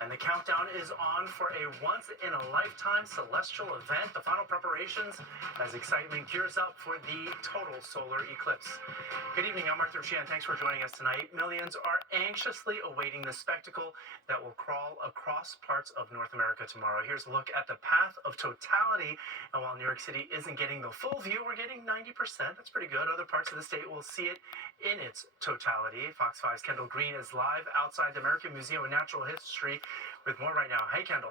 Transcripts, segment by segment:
And the countdown is on for a once-in-a-lifetime celestial event. The final preparations as excitement gears up for the total solar eclipse. Good evening, I'm Arthur Chan. Thanks for joining us tonight. Millions are anxiously awaiting the spectacle that will crawl across parts of North America tomorrow. Here's a look at the path of totality. And while New York City isn't getting the full view, we're getting 90%. That's pretty good. Other parts of the state will see it in its totality. Fox 5's Kendall Green is live outside the American Museum of Natural History with more right now. Hey, Kendall.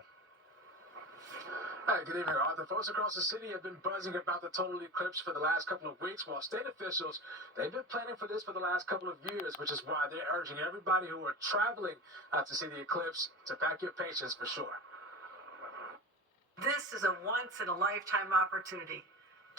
Hi, good evening, Arthur. Folks across the city have been buzzing about the total eclipse for the last couple of weeks, while state officials, they've been planning for this for the last couple of years, which is why they're urging everybody who are traveling out to see the eclipse to pack your patience for sure. This is a once-in-a-lifetime opportunity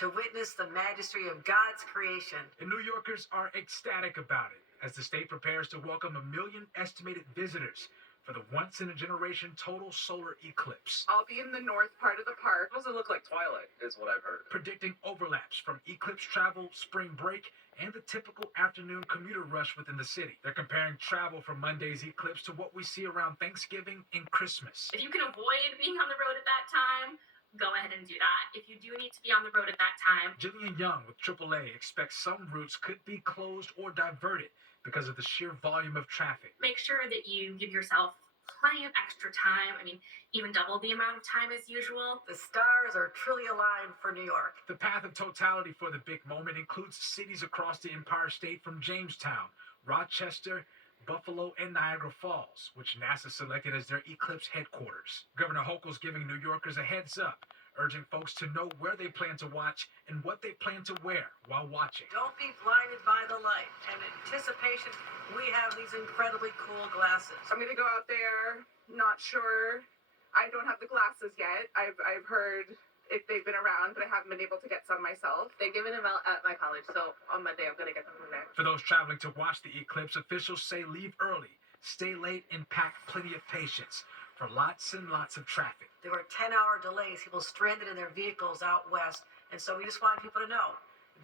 to witness the majesty of God's creation. And New Yorkers are ecstatic about it as the state prepares to welcome 1 million estimated visitors for the once-in-a-generation total solar eclipse. I'll be in the north part of the park. It doesn't look like twilight, is what I've heard. Predicting overlaps from eclipse travel, spring break, and the typical afternoon commuter rush within the city. They're comparing travel from Monday's eclipse to what we see around Thanksgiving and Christmas. If you can avoid being on the road at that time, go ahead and do that. If you do need to be on the road at that time. Jillian Young with AAA expects some routes could be closed or diverted because of the sheer volume of traffic. Make sure that you give yourself plenty of extra time. I mean, even double the amount of time as usual. The stars are truly aligned for New York. The path of totality for the big moment includes cities across the Empire State from Jamestown, Rochester, Buffalo, and Niagara Falls, which NASA selected as their eclipse headquarters. Governor Hochul's giving New Yorkers a heads up, urging folks to know where they plan to watch and what they plan to wear while watching. Don't be blinded by the light. And in anticipation, we have these incredibly cool glasses. I'm going to go out there, not sure. I don't have the glasses yet. I've heard if they've been around, but I haven't been able to get some myself. They've given them out at my college, so on Monday I'm going to get them from there. For those traveling to watch the eclipse, officials say leave early, stay late, and pack plenty of patience for lots and lots of traffic. There were 10-hour delays, people stranded in their vehicles out west. And so we just want people to know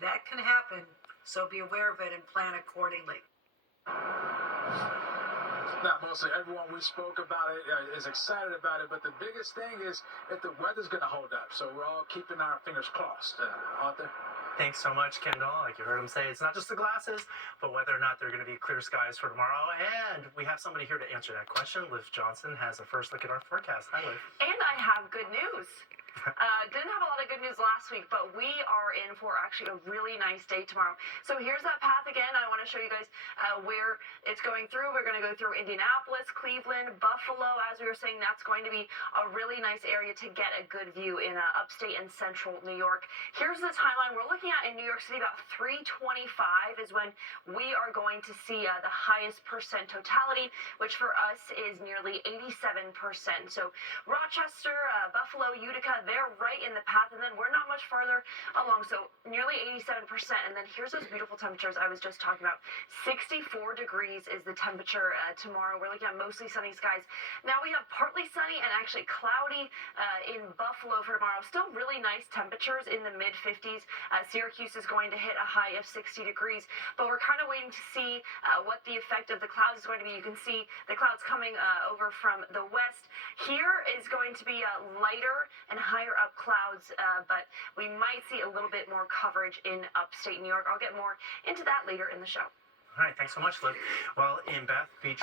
that can happen, so be aware of it and plan accordingly. Now, mostly everyone we spoke about it is excited about it, but the biggest thing is if the weather's going to hold up. So we're all keeping our fingers crossed. Arthur? Thanks so much, Kendall. Like you heard him say, it's not just the glasses, but whether or not they're going to be clear skies for tomorrow. And we have somebody here to answer that question. Liv Johnson has a first look at our forecast. Hi, Liv. And I have good news. Didn't have a lot of good news last week, but we are in for actually a really nice day tomorrow. So here's that path again. I want to show you guys where it's going through. We're going to go through Indianapolis, Cleveland, Buffalo. As we were saying, that's going to be a really nice area to get a good view in upstate and central New York. Here's the timeline we're looking at in New York City. About 3:25 is when we are going to see the highest percent totality, which for us is nearly 87%. So Rochester, Buffalo, Utica, they're right in the path, and then we're not much farther along, so nearly 87%. And then here's those beautiful temperatures I was just talking about. 64 degrees is the temperature tomorrow. We're looking at mostly sunny skies. Now we have partly sunny and actually cloudy in Buffalo for tomorrow. Still really nice temperatures in the mid-50s. Syracuse is going to hit a high of 60 degrees, but we're kind of waiting to see what the effect of the clouds is going to be. You can see the clouds coming over from the west. Here is going to be lighter and higher up clouds, but we might see a little bit more coverage in upstate New York. I'll get more into that later in the show. All right, thanks so much, Liv. Well, in Bath Beach